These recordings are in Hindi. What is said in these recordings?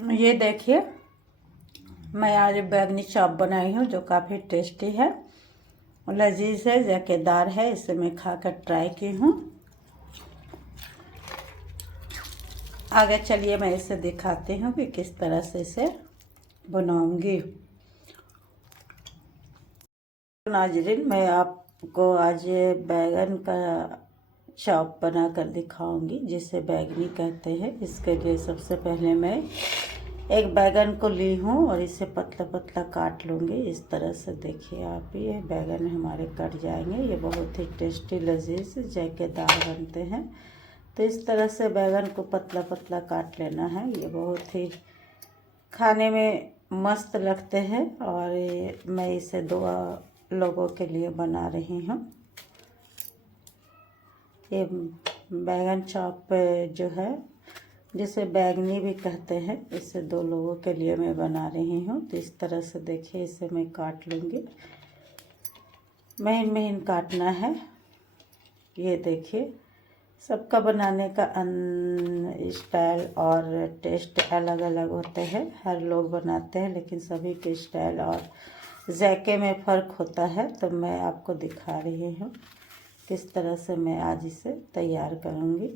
ये देखिए, मैं आज बैंगनी चॉप बनाई हूँ जो काफ़ी टेस्टी है, लजीज है, जायकेदार है। इसे मैं खाकर ट्राई की हूँ। आगे चलिए मैं इसे दिखाती हूँ कि किस तरह से इसे बनाऊंगी। नाजरीन, मैं आपको आज बैंगन का चॉप बनाकर दिखाऊंगी, जिसे बैंगनी कहते हैं। इसके लिए सबसे पहले मैं एक बैंगन को ली हूँ और इसे पतला पतला काट लूँगी। इस तरह से देखिए आप, ये बैंगन हमारे कट जाएंगे। ये बहुत ही टेस्टी लजीज जायकेदार बनते हैं। तो इस तरह से बैंगन को पतला पतला काट लेना है। ये बहुत ही खाने में मस्त लगते हैं और मैं इसे 2 लोगों के लिए बना रही हूँ। ये बैंगन चॉप जो है, जिसे बैंगनी भी कहते हैं, इसे 2 लोगों के लिए मैं बना रही हूँ। तो इस तरह से देखिए, इसे मैं काट लूँगी। महीन महीन काटना है। ये देखिए, सबका बनाने का स्टाइल और टेस्ट अलग अलग होते हैं। हर लोग बनाते हैं, लेकिन सभी के स्टाइल और जायके में फ़र्क होता है। तो मैं आपको दिखा रही हूँ किस तरह से मैं आज इसे तैयार करूँगी।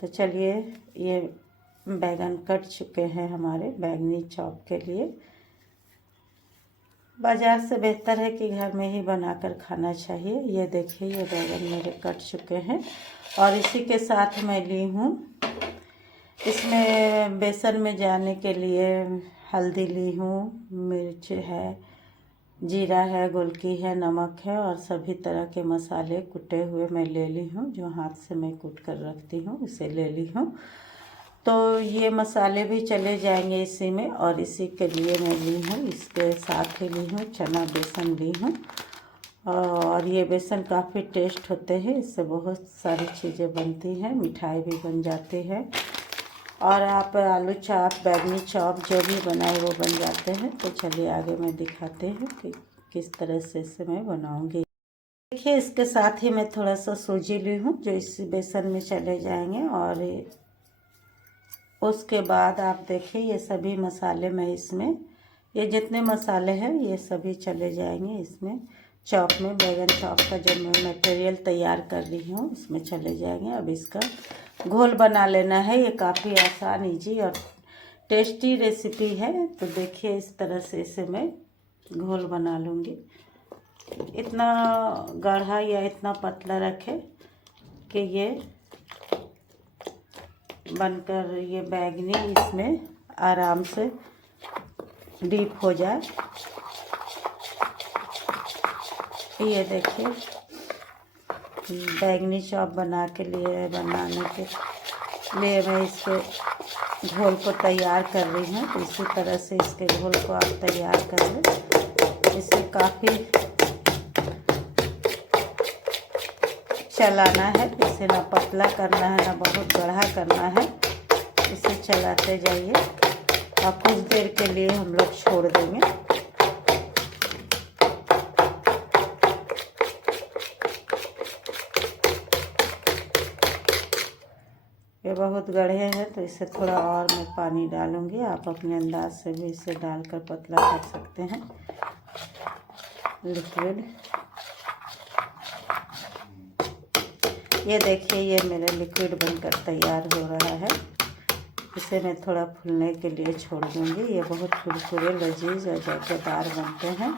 तो चलिए, ये बैंगन कट चुके हैं हमारे बैंगनी चॉप के लिए। बाज़ार से बेहतर है कि घर में ही बनाकर खाना चाहिए। ये देखिए, ये बैंगन मेरे कट चुके हैं और इसी के साथ मैं ली हूँ, इसमें बेसन में जाने के लिए हल्दी ली हूँ, मिर्च है, जीरा है, गोलकी है, नमक है और सभी तरह के मसाले कुटे हुए मैं ले ली हूँ। जो हाथ से मैं कूट कर रखती हूँ, उसे ले ली हूँ। तो ये मसाले भी चले जाएंगे इसी में। और इसी के लिए मैं ली हूँ, इसके साथ ही ली हूँ चना बेसन ली हूँ। और ये बेसन काफ़ी टेस्ट होते हैं, इससे बहुत सारी चीज़ें बनती हैं, मिठाई भी बन जाती है। और आप आलू चाप, बैंगनी चॉप जो भी बनाए वो बन जाते हैं। तो चलिए आगे मैं दिखाती हूँ कि किस तरह से इसे मैं बनाऊँगी। देखिए, इसके साथ ही मैं थोड़ा सा सूजी ली हूँ, जो इस बेसन में चले जाएंगे। और उसके बाद आप देखिए, ये सभी मसाले मैं इसमें, ये जितने मसाले हैं ये सभी चले जाएंगे इसमें चॉप में। बैंगन चॉप का जो मैं मटेरियल तैयार कर रही हूँ उसमें चले जाएंगे। अब इसका घोल बना लेना है। ये काफ़ी आसान, इजी और टेस्टी रेसिपी है। तो देखिए, इस तरह से इसे मैं घोल बना लूँगी। इतना गाढ़ा या इतना पतला रखें कि ये बनकर ये बैंगनी इसमें आराम से डीप हो जाए। ये देखिए, बैंगनी चॉप बनाने के लिए मैं इसके घोल को तैयार कर रही हूँ। तो इसी तरह से इसके घोल को आप तैयार कर लें। इसे काफ़ी चलाना है, इसे ना पतला करना है ना बहुत गाढ़ा करना है। इसे चलाते जाइए और कुछ देर के लिए हम लोग छोड़ देंगे। ये बहुत गढ़े हैं, तो इसे थोड़ा और मैं पानी डालूंगी। आप अपने अंदाज से भी इसे डालकर पतला कर सकते हैं। लिक्विड, ये देखिए, ये मेरा लिक्विड बनकर तैयार हो रहा है। इसे मैं थोड़ा फूलने के लिए छोड़ दूंगी। ये बहुत कुरकुरे, लजीज और जायकेदार बनते हैं।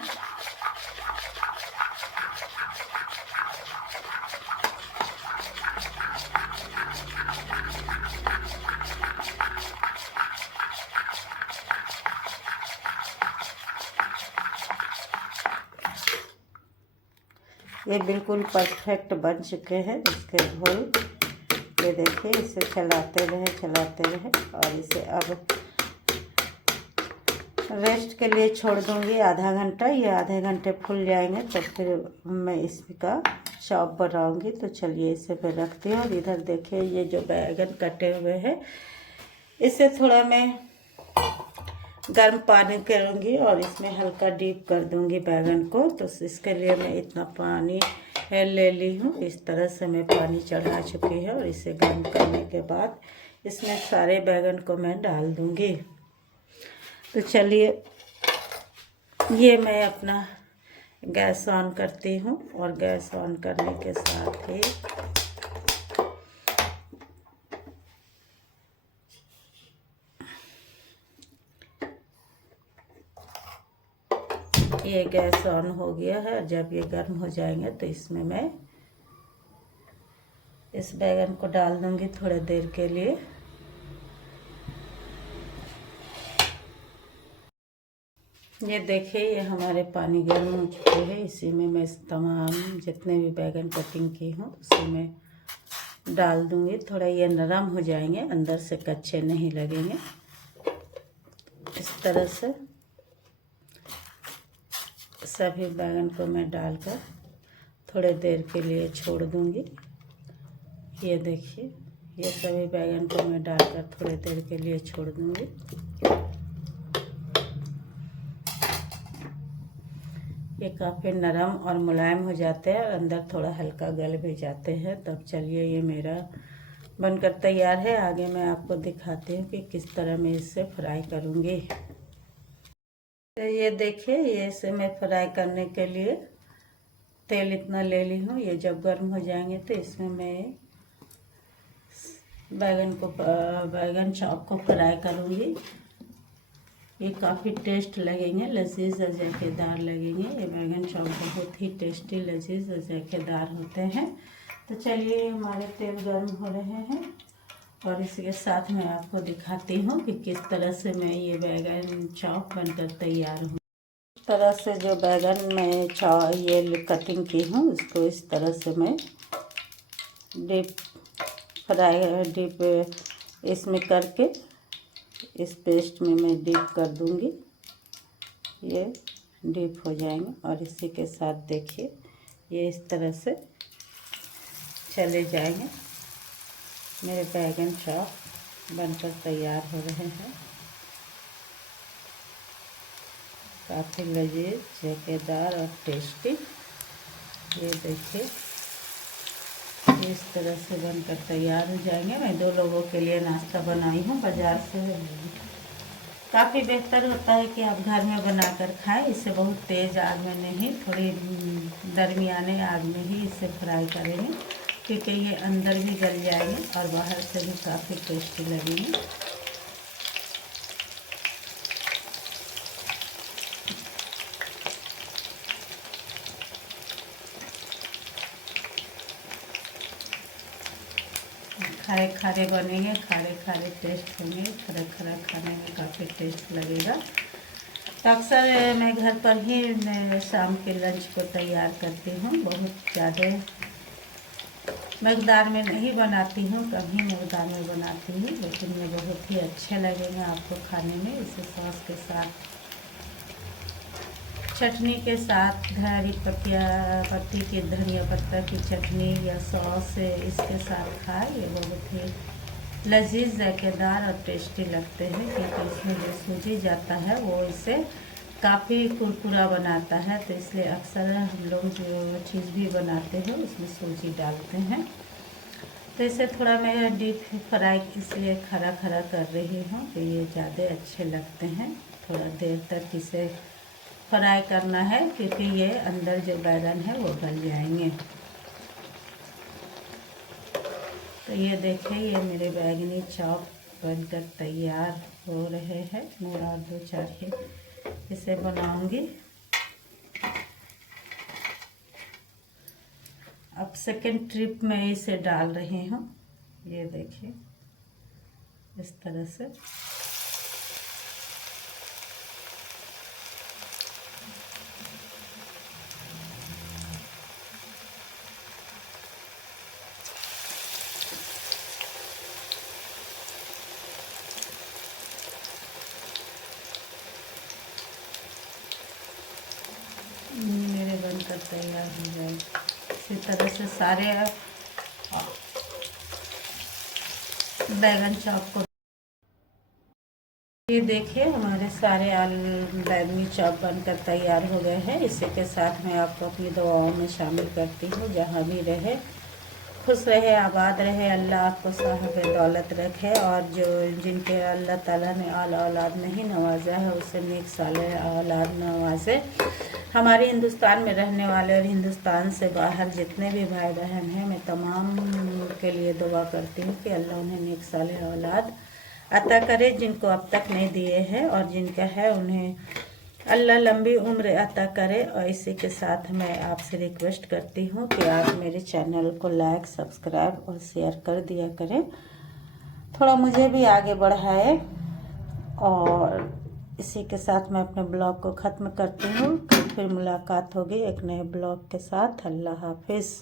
ये बिल्कुल परफेक्ट बन चुके हैं इसके घोल। ये देखिए, इसे चलाते रहे और इसे अब रेस्ट के लिए छोड़ दूंगी आधा घंटा। ये आधे घंटे फूल जाएंगे तो फिर मैं इसका चॉप बनाऊंगी। तो चलिए इसे फिर रखती हूँ। और इधर देखिए, ये जो बैंगन कटे हुए हैं इसे थोड़ा मैं गर्म पानी करूँगी और इसमें हल्का डीप कर दूँगी बैंगन को। तो इसके लिए मैं इतना पानी ले ली हूँ। इस तरह से मैं पानी चढ़ा चुकी है और इसे गर्म करने के बाद इसमें सारे बैंगन को मैं डाल दूँगी। तो चलिए ये मैं अपना गैस ऑन करती हूँ, और गैस ऑन करने के साथ ही ये गैस ऑन हो गया है। जब ये गर्म हो जाएंगे तो इसमें मैं इस बैगन को डाल दूंगी थोड़ी देर के लिए। ये देखिए ये हमारे पानी गर्म हो चुके हैं। इसी में मैं तमाम जितने भी बैगन कटिंग की हूँ उसी में डाल दूंगी। थोड़ा ये नरम हो जाएंगे, अंदर से कच्चे नहीं लगेंगे। इस तरह से सभी बैगन को मैं डालकर थोड़े देर के लिए छोड़ दूंगी। ये देखिए ये सभी बैगन को मैं डालकर थोड़ी देर के लिए छोड़ दूंगी। ये काफ़ी नरम और मुलायम हो जाते हैं और अंदर थोड़ा हल्का गल भी जाते हैं। तब चलिए ये मेरा बनकर तैयार है। आगे मैं आपको दिखाती हूँ कि किस तरह मैं इसे फ्राई करूँगी। तो ये देखिए ये इसे मैं फ्राई करने के लिए तेल इतना ले ली हूँ। ये जब गर्म हो जाएंगे तो इसमें मैं बैगन चॉप को फ्राई करूँगी। ये काफ़ी टेस्ट लगेंगे, लजीज और जायकेदार लगेंगे। ये बैगन चॉप बहुत ही टेस्टी, लजीज और जायकेदार होते हैं। तो चलिए हमारे तेल गर्म हो रहे हैं और इसके साथ मैं आपको दिखाती हूँ कि किस तरह से मैं ये बैगन चॉप बनकर तैयार हूँ। इस तरह से जो बैगन मैं ये कटिंग की हूँ उसको इस तरह से मैं डीप इसमें करके इस पेस्ट में मैं डीप कर दूंगी। ये डीप हो जाएंगे और इसी के साथ देखिए ये इस तरह से चले जाएंगे। मेरे बैगन चॉप बनकर तैयार हो रहे हैं। काफ़ी लजीज, जायकेदार और टेस्टी। ये देखिए इस तरह से बनकर तैयार हो जाएंगे। मैं 2 लोगों के लिए नाश्ता बनाई हूँ बाज़ार से। काफ़ी बेहतर होता है कि आप घर में बनाकर खाएं। इसे बहुत तेज़ आग में नहीं, थोड़ी दरमियाने आग में ही इसे फ्राई करेंगे, क्योंकि ये अंदर भी गल जाएंगे और बाहर से भी काफ़ी टेस्टी लगेंगे। खारे खारे बनेंगे, खारे खारे टेस्ट होंगे। खरा खरा खाने में काफ़ी टेस्ट लगेगा। तो अक्सर मैं घर पर ही शाम के लंच को तैयार करती हूँ। बहुत ज़्यादा मकदार में नहीं बनाती हूँ, कम ही मकदार में बनाती हूँ, लेकिन ये बहुत ही अच्छे लगेंगे आपको खाने में। इसे सॉस के साथ, चटनी के साथ, हरी पत्ती की धनिया पत्ता की चटनी या सॉस इसके साथ खाए। ये बहुत ही लजीज, जायकेदार और टेस्टी लगते हैं, क्योंकि इसमें जो सूजी जाता है वो इसे काफ़ी कुरकुरा बनाता है। तो इसलिए अक्सर हम लोग जो चीज़ भी बनाते हैं उसमें सूजी डालते हैं। तो इसे थोड़ा मैं डीप फ्राई इसलिए खरा खरा कर रही हूँ तो ये ज़्यादा अच्छे लगते हैं। थोड़ा देर तक इसे फ्राई करना है, क्योंकि ये अंदर जो बैगन है वो गल जाएंगे। तो ये देखिए ये मेरे बैगनी चॉप बनकर तैयार हो रहे हैं। मैं और 2-4 ही इसे बनाऊंगी। अब सेकेंड ट्रिप में इसे डाल रही हूँ। ये देखिए इस तरह से। मेरे बनकर तैयार हो जाए। इसी तरह से सारे बैगन चॉप को। ये देखिए हमारे सारे बैगनी चॉप बनकर तैयार हो गए हैं। इसी के साथ मैं आपको अपनी दवाओं में शामिल करती हूँ, जहाँ भी रहे खुश रहे, आबाद रहे, अल्लाह आपको साहिब दौलत रखे। और जो जिनके अल्लाह ताला ने औलाद नहीं नवाजा है उसे नेक सालेह औलाद नवाजे। हमारे हिंदुस्तान में रहने वाले और हिंदुस्तान से बाहर जितने भी भाई बहन हैं, मैं तमाम के लिए दुआ करती हूँ कि अल्लाह उन्हें नेक सालेह औलाद अता करे, जिनको अब तक नहीं दिए हैं, और जिनका है उन्हें अल्लाह लंबी उम्र अता करे। और इसी के साथ मैं आपसे रिक्वेस्ट करती हूँ कि आप मेरे चैनल को लाइक, सब्सक्राइब और शेयर कर दिया करें, थोड़ा मुझे भी आगे बढ़ाए। और इसी के साथ मैं अपने ब्लॉग को ख़त्म करती हूँ। कल फिर मुलाकात होगी एक नए ब्लॉग के साथ। अल्लाह हाफिज़।